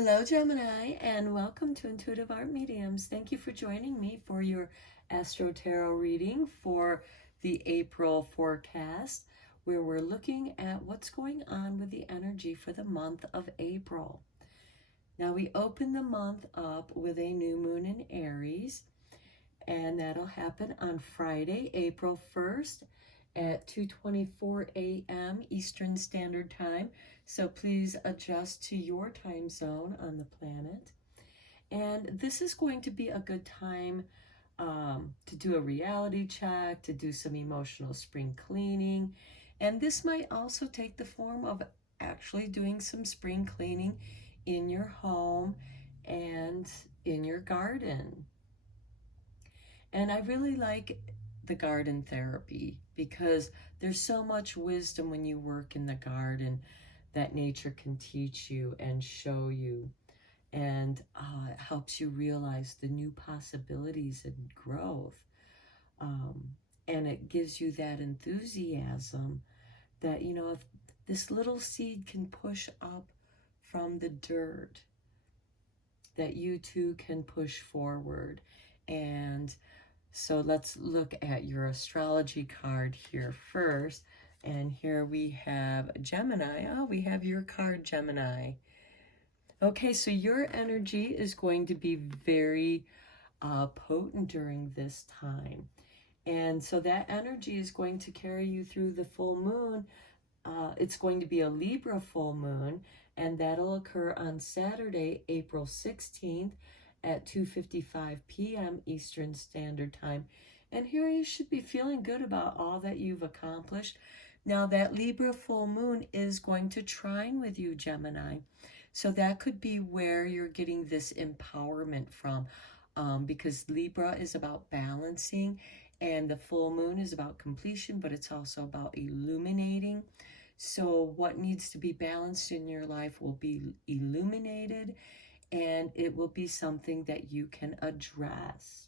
Hello, Gemini, and welcome to Intuitive Art Mediums. Thank you for joining me for your Astro Tarot reading for the April forecast, where we're looking at what's going on with the energy for the month of April. Now, we open the month up with a new moon in Aries, and that'll happen on Friday, April 1st at 2:24 a.m. Eastern Standard Time. So please adjust to your time zone on the planet. And this is going to be a good time to do a reality check, to do some emotional spring cleaning. And this might also take the form of actually doing some spring cleaning in your home and in your garden. And I really like the garden therapy because there's so much wisdom when you work in the garden that nature can teach you and show you, and it helps you realize the new possibilities and growth, and it gives you that enthusiasm that, you know, if this little seed can push up from the dirt, that you too can push forward. And so let's look at your astrology card here first. And here we have Gemini. Oh, we have your card, Gemini. Okay, so your energy is going to be very potent during this time. And so that energy is going to carry you through the full moon. It's going to be a Libra full moon, and that'll occur on Saturday, April 16th at 2:55 p.m. Eastern Standard Time. And here you should be feeling good about all that you've accomplished. Now, that Libra full moon is going to trine with you, Gemini. So that could be where you're getting this empowerment from, because Libra is about balancing, and the full moon is about completion, but it's also about illuminating. So what needs to be balanced in your life will be illuminated, and it will be something that you can address.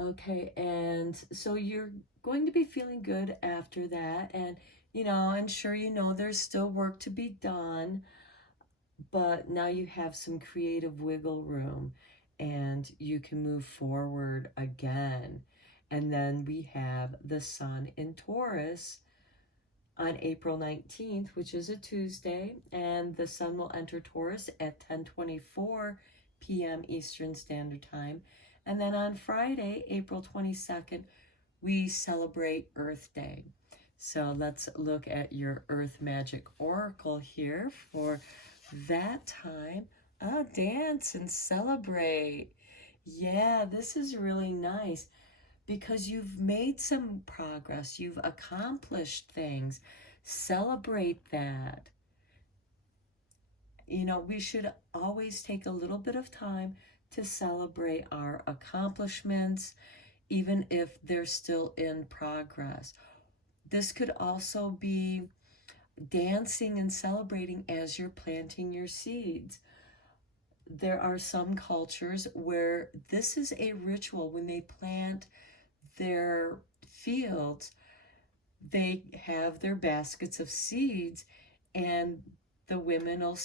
Okay, and so you're going to be feeling good after that. And, you know, I'm sure you know there's still work to be done, but now you have some creative wiggle room and you can move forward again. And then we have the Sun in Taurus on April 19th, which is a Tuesday, and the Sun will enter Taurus at 10:24 p.m. Eastern Standard Time. And then on Friday, April 22nd, we celebrate Earth Day. So let's look at your Earth Magic Oracle here for that time. Oh, dance and celebrate. Yeah, this is really nice because you've made some progress. You've accomplished things. Celebrate that. You know, we should always take a little bit of time to celebrate our accomplishments, even if they're still in progress. This could also be dancing and celebrating as you're planting your seeds. There are some cultures where this is a ritual. When they plant their fields, they have their baskets of seeds, and the women will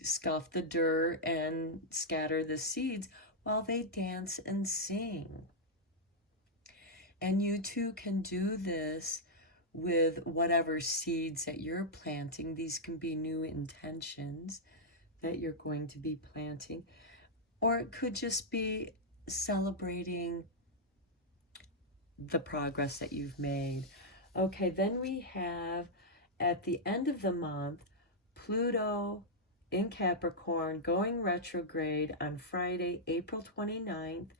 scuff the dirt and scatter the seeds while they dance and sing. And you too can do this with whatever seeds that you're planting. These can be new intentions that you're going to be planting, or it could just be celebrating the progress that you've made. Okay, then we have at the end of the month, Pluto in Capricorn going retrograde on Friday, April 29th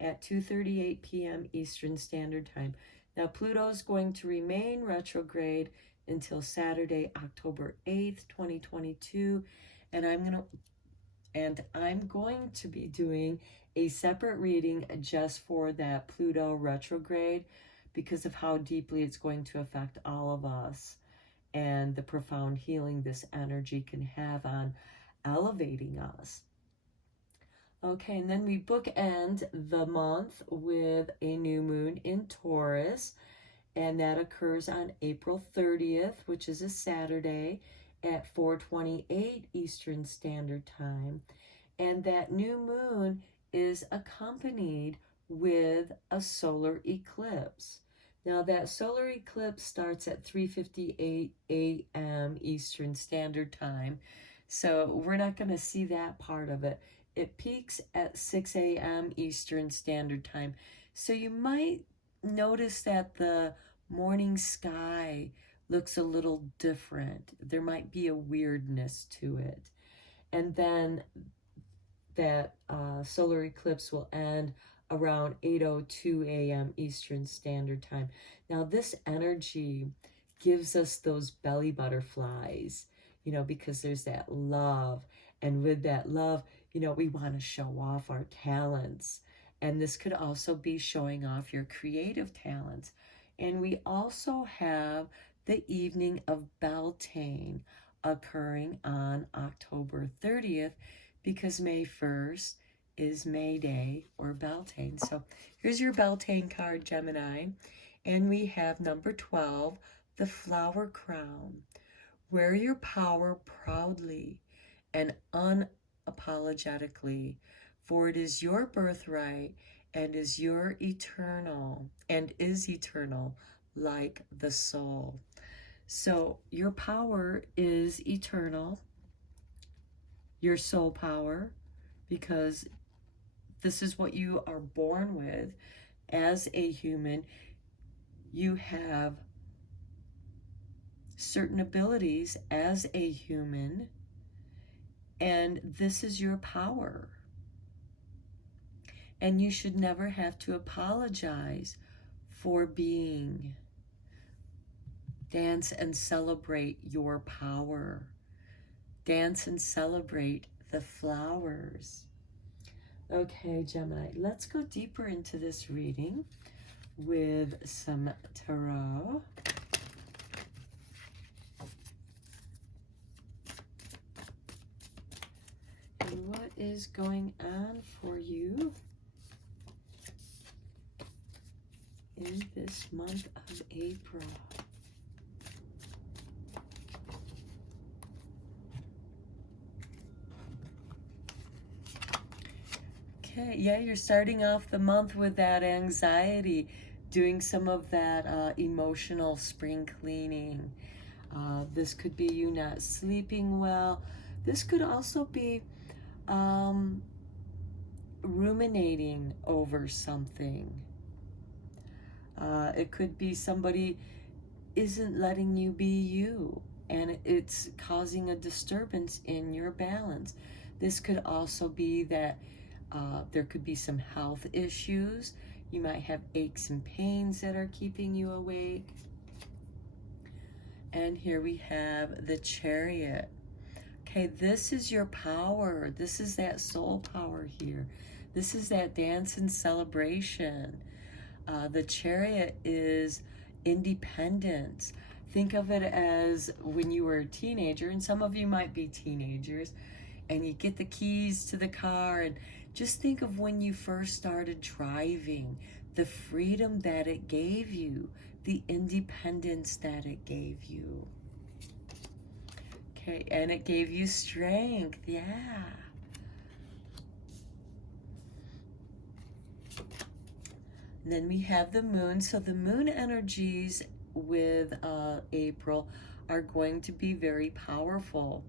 at 2:38 p.m. Eastern Standard Time. Now, Pluto is going to remain retrograde until Saturday, October 8th, 2022, and I'm going to be doing a separate reading just for that Pluto retrograde because of how deeply it's going to affect all of us and the profound healing this energy can have on elevating us. Okay, and then we bookend the month with a new moon in Taurus, and that occurs on April 30th, which is a Saturday, at 4:28 Eastern Standard Time. And that new moon is accompanied with a solar eclipse. Now that solar eclipse starts at 3:58 a.m. Eastern Standard Time. So we're not going to see that part of it. It peaks at 6 a.m. Eastern Standard Time. So you might notice that the morning sky looks a little different. There might be a weirdness to it. And then that solar eclipse will end around 8:02 a.m. Eastern Standard Time. Now this energy gives us those belly butterflies, because there's that love. And with that love, we want to show off our talents. And this could also be showing off your creative talents. And we also have the evening of Beltane occurring on October 30th, because May 1st is May Day or Beltane. So here's your Beltane card, Gemini. And we have number 12, the flower crown. Wear your power proudly and unapologetically, for it is your birthright and is eternal, like the soul. So your power is eternal, your soul power, because this is what you are born with as a human. You have certain abilities as a human, and this is your power. And you should never have to apologize for being. Dance and celebrate your power. Dance and celebrate the flowers. Okay, Gemini, let's go deeper into this reading with some tarot. And what is going on for you in this month of April? Okay, yeah, you're starting off the month with that anxiety, doing some of that emotional spring cleaning. This could be you not sleeping well. This could also be ruminating over something. It could be somebody isn't letting you be you, and it's causing a disturbance in your balance. This could also be that there could be some health issues. You might have aches and pains that are keeping you awake. And here we have the Chariot. Okay, this is your power. This is that soul power here. This is that dance and celebration. The Chariot is independence. Think of it as when you were a teenager, and some of you might be teenagers, and you get the keys to the car, and just think of when you first started driving, the freedom that it gave you, the independence that it gave you. Okay, and it gave you strength, yeah. And then we have the moon. So the moon energies with April are going to be very powerful.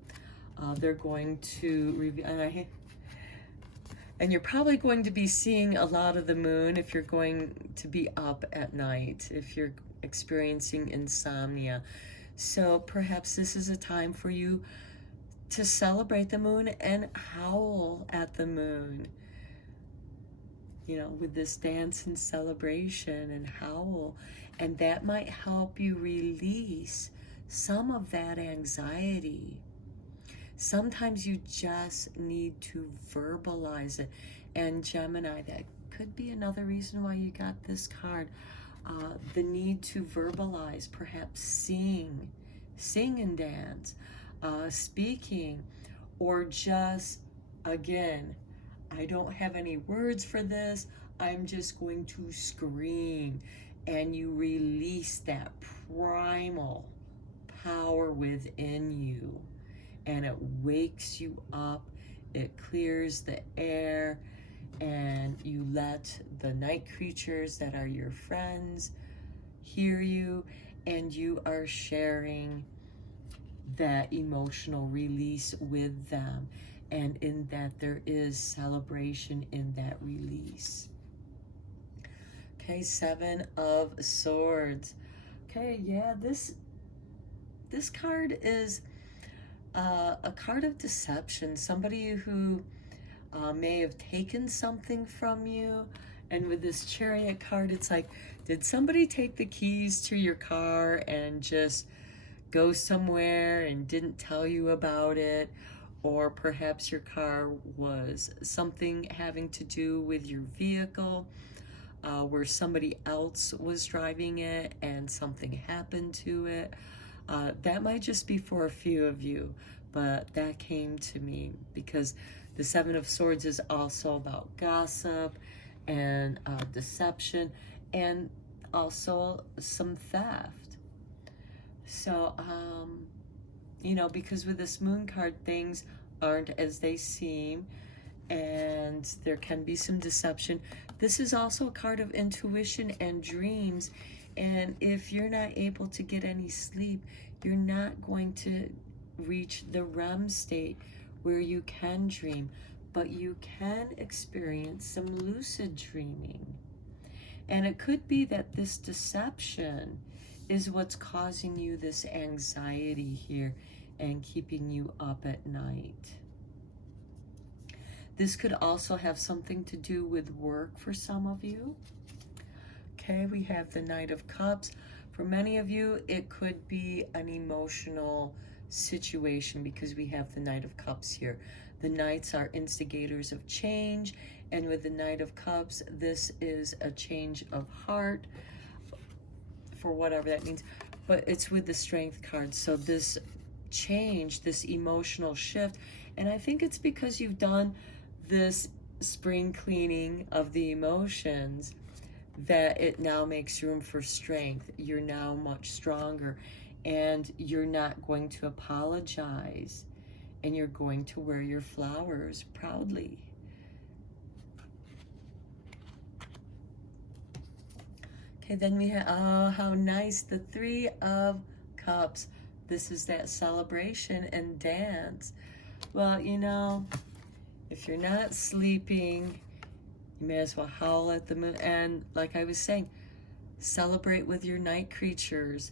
They're going to reveal, and you're probably going to be seeing a lot of the moon if you're going to be up at night, if you're experiencing insomnia. So perhaps this is a time for you to celebrate the moon and howl at the moon. With this dance and celebration and howl. And that might help you release some of that anxiety. Sometimes you just need to verbalize it. And Gemini, that could be another reason why you got this card. The need to verbalize, perhaps sing and dance, speaking, or just, again, I don't have any words for this, I'm just going to scream. And you release that primal power within you, and it wakes you up, it clears the air, and you let the night creatures that are your friends hear you, and you are sharing that emotional release with them. And in that, there is celebration in that release. Okay, Seven of Swords. Okay, yeah, this card is a card of deception. Somebody who may have taken something from you. And with this Chariot card, it's like, did somebody take the keys to your car and just go somewhere and didn't tell you about it? Or perhaps your car was something having to do with your vehicle, where somebody else was driving it and something happened to it. That might just be for a few of you, but that came to me because the Seven of Swords is also about gossip and deception, and also some theft. So, you know, because with this Moon card, things aren't as they seem, and there can be some deception. This is also a card of intuition and dreams, and if you're not able to get any sleep, you're not going to reach the REM state where you can dream, but you can experience some lucid dreaming. And it could be that this deception is what's causing you this anxiety here and keeping you up at night. This could also have something to do with work for some of you. Okay, we have the Knight of Cups. For many of you, it could be an emotional situation because we have the Knight of Cups here. The Knights are instigators of change, and with the Knight of Cups, this is a change of heart, for whatever that means, but it's with the Strength card. So this change, this emotional shift, and I think it's because you've done this spring cleaning of the emotions that it now makes room for strength. You're now much stronger, and you're not going to apologize, and you're going to wear your flowers proudly. Okay, then we have, oh, how nice, the Three of Cups. This is that celebration and dance. Well, you know, if you're not sleeping, you may as well howl at the moon. And like I was saying, celebrate with your night creatures,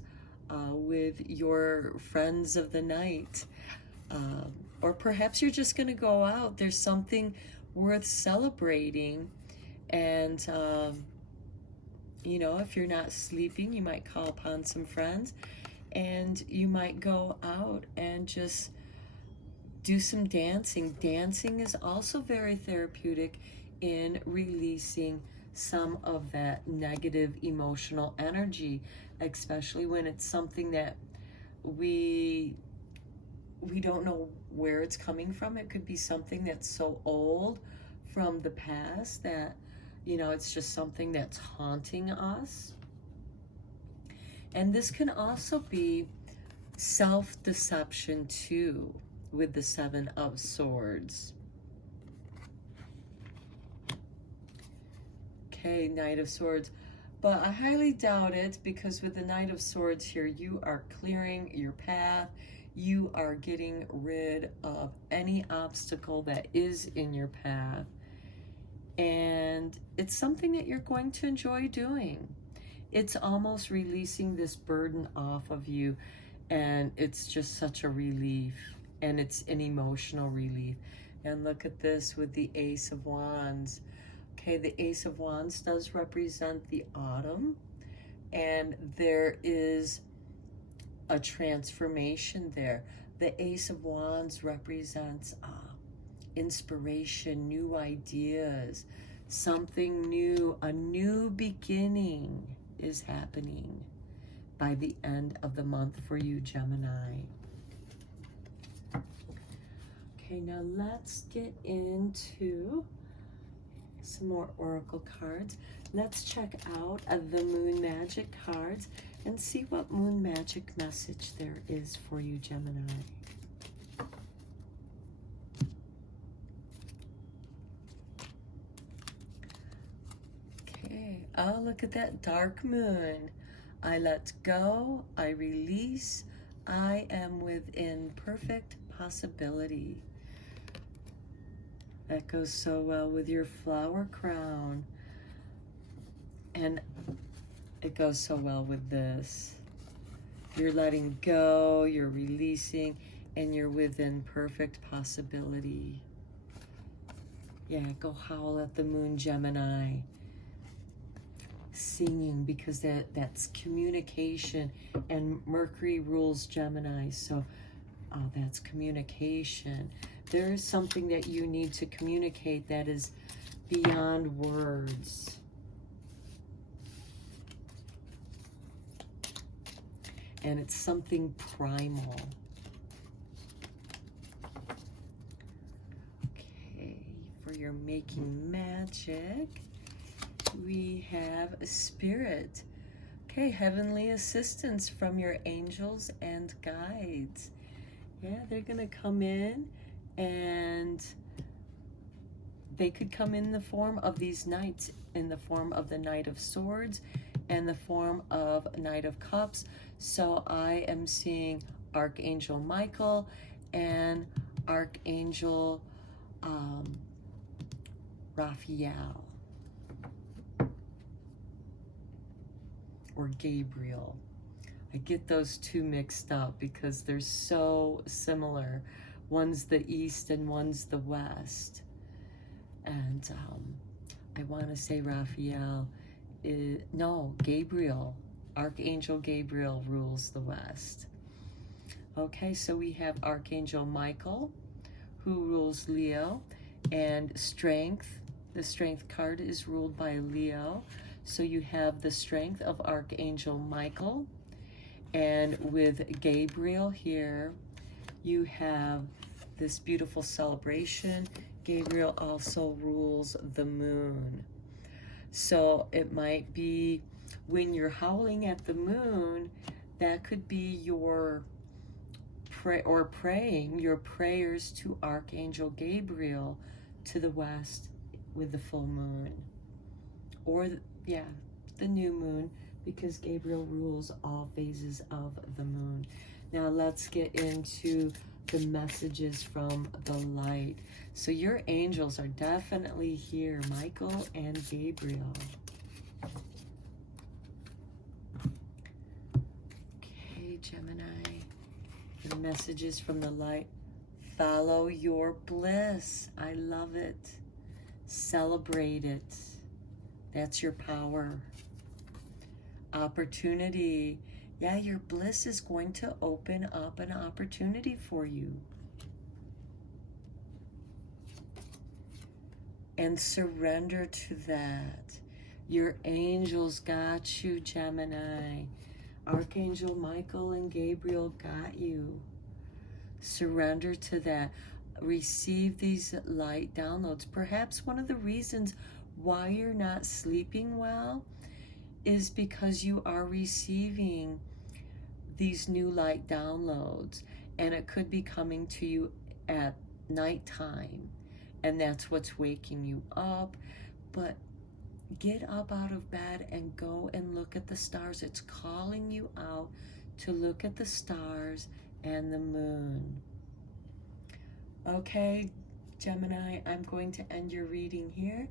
with your friends of the night. Or perhaps you're just going to go out. There's something worth celebrating. And, you know, if you're not sleeping, you might call upon some friends. And you might go out and just do some dancing. Dancing is also very therapeutic in releasing some of that negative emotional energy, especially when it's something that we don't know where it's coming from. It could be something that's so old from the past that, you know, it's just something that's haunting us. And this can also be self-deception too, with the Seven of Swords. Okay, Knight of Swords. But I highly doubt it, because with the Knight of Swords here, you are clearing your path. You are getting rid of any obstacle that is in your path. And it's something that you're going to enjoy doing. It's almost releasing this burden off of you, and it's just such a relief, and it's an emotional relief. And look at this with the Ace of Wands. Okay, the Ace of Wands does represent the autumn, and there is a transformation there. The Ace of Wands represents inspiration, new ideas, something new, a new beginning is happening by the end of the month for you, Gemini. Okay, now let's get into some more oracle cards. Let's check out the Moon Magic cards. and see what moon magic message there is for you, Gemini. Okay, oh, look at that dark moon. I let go, I release, I am within perfect possibility. That goes so well with your flower crown. And it goes so well with this. You're letting go, you're releasing, and you're within perfect possibility. Yeah, go howl at the moon, Gemini. Singing, because that's communication, and Mercury rules Gemini, so that's communication. There is something that you need to communicate that is beyond words. And it's something primal. Okay, for your making magic, we have a spirit. Okay, heavenly assistance from your angels and guides. Yeah, they're gonna come in, and they could come in the form of these knights, in the form of the Knight of Swords and the form of Knight of Cups. So I am seeing Archangel Michael and Archangel Raphael or Gabriel. I get those two mixed up because they're so similar. One's the east and one's the west. And I want to say Raphael is, no, Gabriel. Archangel Gabriel rules the west. Okay, so we have Archangel Michael, who rules Leo, and strength. The strength card is ruled by Leo. So you have the strength of Archangel Michael. And with Gabriel here, you have this beautiful celebration. Gabriel also rules the moon. So it might be when you're howling at the moon, that could be your praying your prayers to Archangel Gabriel to the west with the full moon, or the new moon, because Gabriel rules all phases of the moon. Now let's get into the messages from the light. So your angels are definitely here, Michael and Gabriel. Okay, Gemini. The messages from the light. Follow your bliss. I love it. Celebrate it. That's your power. Opportunity. Yeah, your bliss is going to open up an opportunity for you. And surrender to that. Your angels got you, Gemini. Archangel Michael and Gabriel got you. Surrender to that. Receive these light downloads. Perhaps one of the reasons why you're not sleeping well is because you are receiving these new light downloads, and it could be coming to you at nighttime, and that's what's waking you up. But get up out of bed and go and look at the stars. It's calling you out to look at the stars and the moon. Okay, Gemini, I'm going to end your reading here.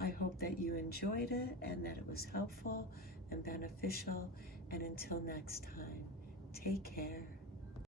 I hope that you enjoyed it and that it was helpful and beneficial. And until next time, take care.